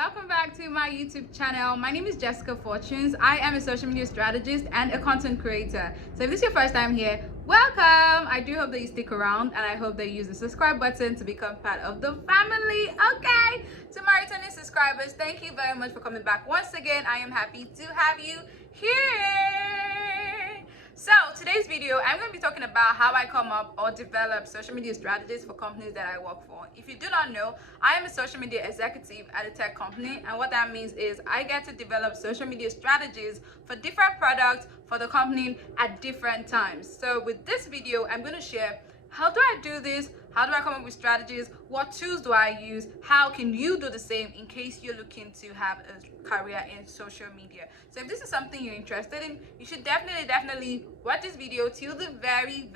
Welcome back to my YouTube channel. My name is Jessica Fortunes. I am a social media strategist and a content creator. So if this is your first time here, welcome. I do hope that you stick around and I hope that you use the subscribe button to become part of the family. Okay, to my returning subscribers, thank you very much for coming back once again. I am happy to have you here. So today's video, I'm going to be talking about how I come up or develop social media strategies for companies that I work for. If you do not know, I am a social media executive at a tech company, and what that means is I get to develop social media strategies for different products for the company at different times. So with this video, I'm going to share how do I do this? How do I come up with strategies? What tools do I use? How can you do the same in case you're looking to have a career in social media? So if this is something you're interested in, you should definitely watch this video till the very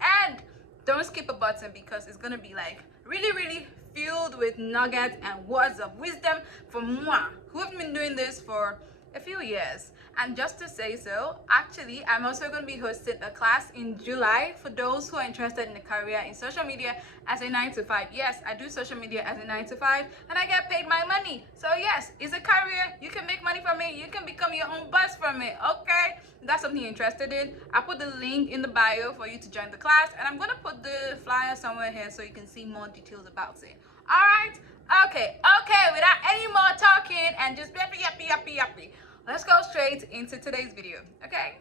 end. Don't skip a button because it's gonna be like really filled with nuggets and words of wisdom from moi, who have been doing this for a few years. And just to say so, actually, I'm also going to be hosting a class in July for those who are interested in a career in social media as a 9-to-5. Yes, I do social media as a 9-to-5 and I get paid my money. So yes, it's a career. You can make money from it. You can become your own boss from it. Okay, if that's something you're interested in, I'll put the link in the bio for you to join the class, and I'm going to put the flyer somewhere here so you can see more details about it. All right. Okay, without any more talking and just yappy, let's go straight into today's video. Okay,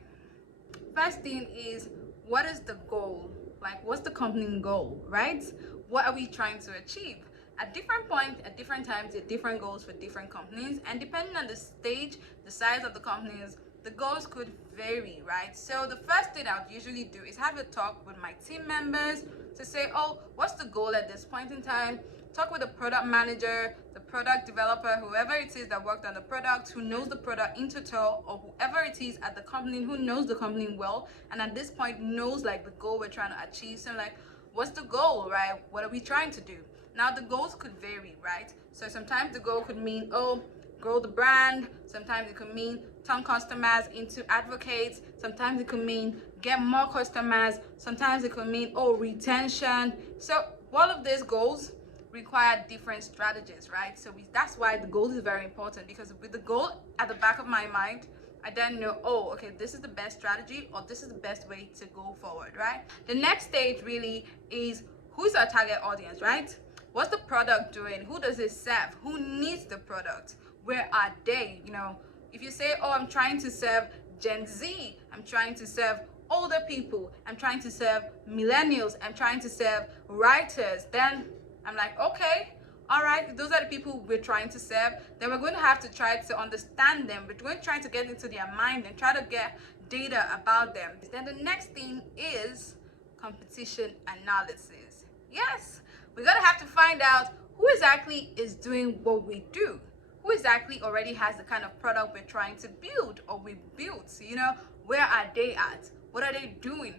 first thing is, what is the goal? Like, what's the company goal, right? What are we trying to achieve? At different points, at different times, there are different goals for different companies, and depending on the stage, the size of the companies, the goals could vary, right? So the first thing I would usually do is have a talk with my team members to say, oh, what's the goal at this point in time? Talk with the product manager, the product developer, whoever it is that worked on the product, who knows the product in total, or whoever it is at the company who knows the company well, and at this point knows like the goal we're trying to achieve. So like, what's the goal, right? What are we trying to do? Now the goals could vary, right? So sometimes the goal could mean, oh, grow the brand. Sometimes it could mean turn customers into advocates. Sometimes it could mean get more customers. Sometimes it could mean, oh, retention. So all of these goals require different strategies, right? So that's why the goal is very important, because with the goal at the back of my mind, I then know, oh, okay, this is the best strategy, or this is the best way to go forward, right? The next stage really is, who's our target audience, right? What's the product doing? Who does it serve? Who needs the product? Where are they? You know, if you say, oh, I'm trying to serve Gen Z, I'm trying to serve older people, I'm trying to serve millennials, I'm trying to serve writers, then I'm like, okay, all right, if those are the people we're trying to serve, then we're going to have to try to understand them. We're going to try to get into their mind and try to get data about them. Then the next thing is competition analysis. Yes, we're going to have to find out who exactly is doing what we do. Who exactly already has the kind of product we're trying to build or we built. So, you know, where are they at? What are they doing?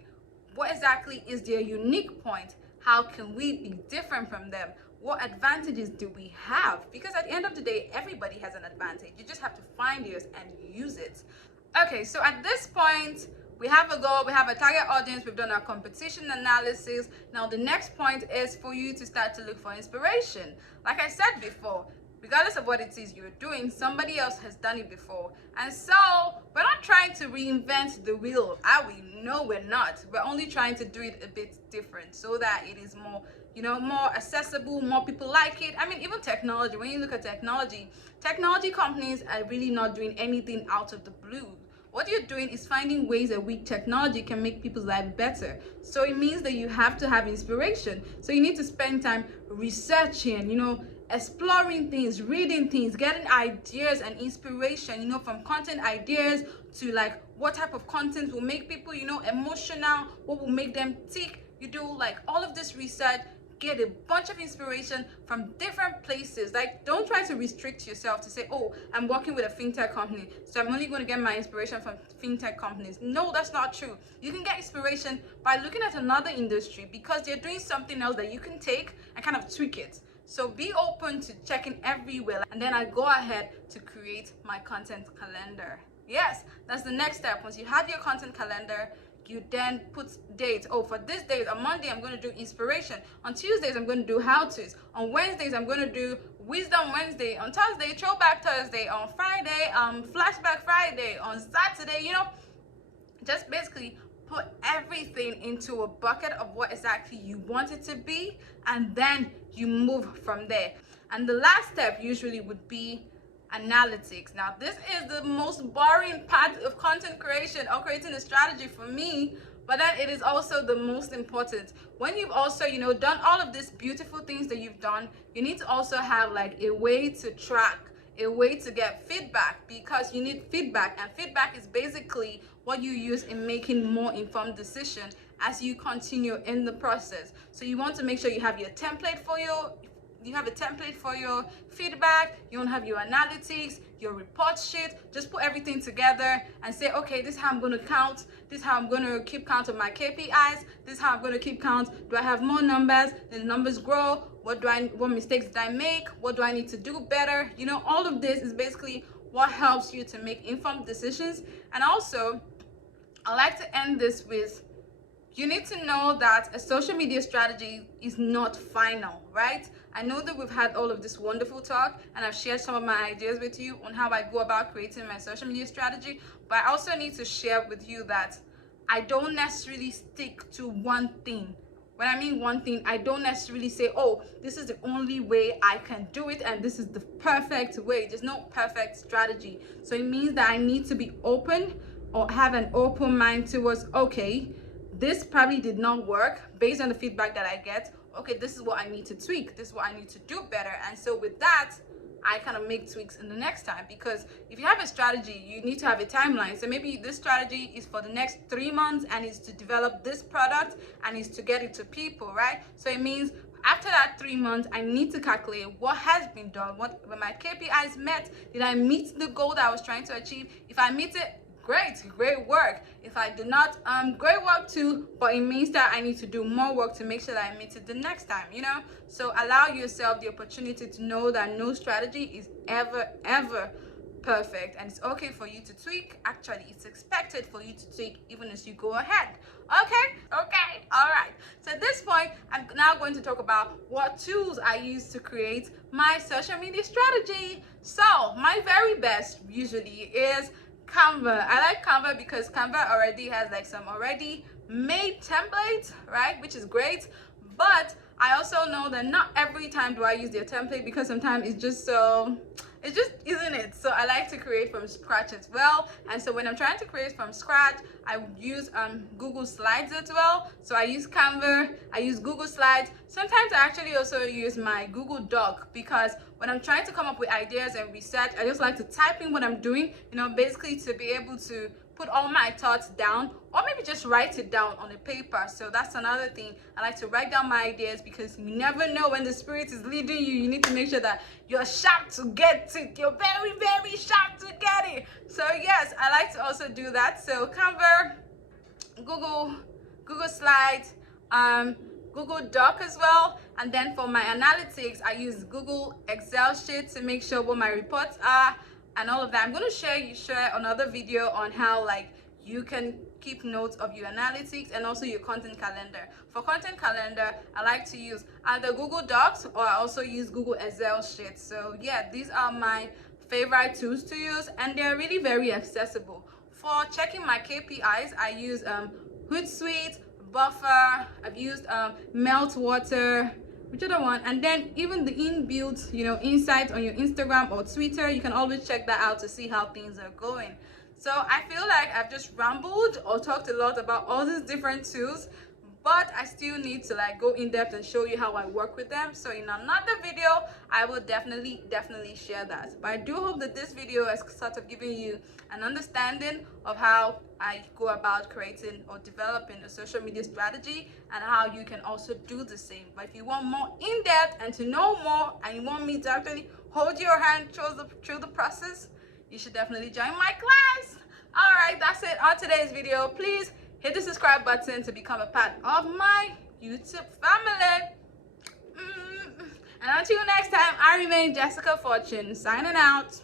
What exactly is their unique point? How can we be different from them? What advantages do we have? Because at the end of the day, everybody has an advantage. You just have to find yours and use it. Okay, so at this point, we have a goal, we have a target audience, we've done our competition analysis. Now the next point is for you to start to look for inspiration. Like I said before, regardless of what it is you're doing, somebody else has done it before. And so we're not trying to reinvent the wheel. We know we're not. We're only trying to do it a bit different so that it is more, you know, more accessible, more people like it. I mean, even technology, when you look at technology companies are really not doing anything out of the blue. What you're doing is finding ways that technology can make people's life better. So it means that you have to have inspiration. So you need to spend time researching, you know, exploring things, reading things, getting ideas and inspiration, you know, from content ideas to like what type of content will make people, you know, emotional, what will make them tick. You do like all of this research, get a bunch of inspiration from different places. Like, don't try to restrict yourself to say, oh, I'm working with a fintech company, so I'm only going to get my inspiration from fintech companies. No, that's not true. You can get inspiration by looking at another industry because they're doing something else that you can take and kind of tweak it. So be open to checking everywhere, and then I go ahead to create my content calendar. Yes, that's the next step. Once you have your content calendar, you then put dates. Oh, for this date, on Monday, I'm going to do inspiration. On Tuesdays, I'm going to do how-tos. On Wednesdays, I'm going to do Wisdom Wednesday. On Thursday, Throwback Thursday. On Friday, Flashback Friday. On Saturday, just basically put everything into a bucket of what exactly you want it to be, and then you move from there. And the last step usually would be analytics. Now, this is the most boring part of content creation or creating a strategy for me, but then it is also the most important. When you've also, done all of these beautiful things that you've done, you need to also have like a way to track, a way to get feedback, because you need feedback, and feedback is basically what you use in making more informed decisions as you continue in the process. So you want to make sure you have your template for your feedback, you want to have your analytics, your report sheet. Just put everything together and say, okay, this is how I'm going to count, this is how I'm going to keep count of my KPIs, this is how I'm going to keep count. Do I have more numbers? Did the numbers grow? What mistakes did I make? What do I need to do better? All of this is basically what helps you to make informed decisions. And also, I like to end this with, you need to know that a social media strategy is not final, right? I know that we've had all of this wonderful talk, and I've shared some of my ideas with you on how I go about creating my social media strategy, but I also need to share with you that I don't necessarily stick to one thing. When I mean one thing, I don't necessarily say, oh, this is the only way I can do it and this is the perfect way. There's no perfect strategy. So it means that I need to be open, or have an open mind towards, okay, this probably did not work based on the feedback that I get. Okay, this is what I need to tweak. This is what I need to do better. And so with that, I kind of make tweaks in the next time, because if you have a strategy, you need to have a timeline. So maybe this strategy is for the next 3 months and is to develop this product and is to get it to people, right? So it means after that 3 months, I need to calculate what has been done, what were my KPIs met, did I meet the goal that I was trying to achieve? If I meet it, great work. If I do not, great work too, but it means that I need to do more work to make sure that I meet it the next time, So allow yourself the opportunity to know that no strategy is ever perfect, and it's okay for you to tweak. Actually, it's expected for you to tweak even as you go ahead. Okay, all right. So at this point, I'm now going to talk about what tools I use to create my social media strategy. So my very best usually is Canva. I like Canva because Canva already has like some already made templates, right, which is great. But I also know that not every time do I use their template, because sometimes it just isn't it. So I like to create from scratch as well. And so when I'm trying to create from scratch, I use Google Slides as well. So I use Canva, I use Google Slides. Sometimes I actually also use my Google Doc, because when I'm trying to come up with ideas and research, I just like to type in what I'm doing, basically to be able to put all my thoughts down, or maybe just write it down on a paper. So that's another thing. I like to write down my ideas, because you never know when the spirit is leading you. You need to make sure that you're sharp to get it. You're very sharp to get it. So yes, I like to also do that. So Canva, Google Slides, Google Doc as well. And then for my analytics, I use Google Excel sheet to make sure what my reports are and all of that. I'm going to share another video on how you can keep notes of your analytics and also your content calendar. For content calendar, I like to use either Google Docs, or I also use Google Excel sheets. So yeah, these are my favorite tools to use, and they're really very accessible. For checking my KPIs, I use Hootsuite, Buffer, I've used Meltwater, which other one, and then even the inbuilt insights on your Instagram or Twitter, you can always check that out to see how things are going. So I feel like I've just rambled or talked a lot about all these different tools, but I still need to go in depth and show you how I work with them. So in another video, I will definitely share that. But I do hope that this video has sort of given you an understanding of how I go about creating or developing a social media strategy, and how you can also do the same. But if you want more in depth and to know more, and you want me to actually hold your hand through the process, you should definitely join my class. All right, that's it on today's video. Please hit the subscribe button to become a part of my YouTube family. And until next time, I remain Jessica Fortune, signing out.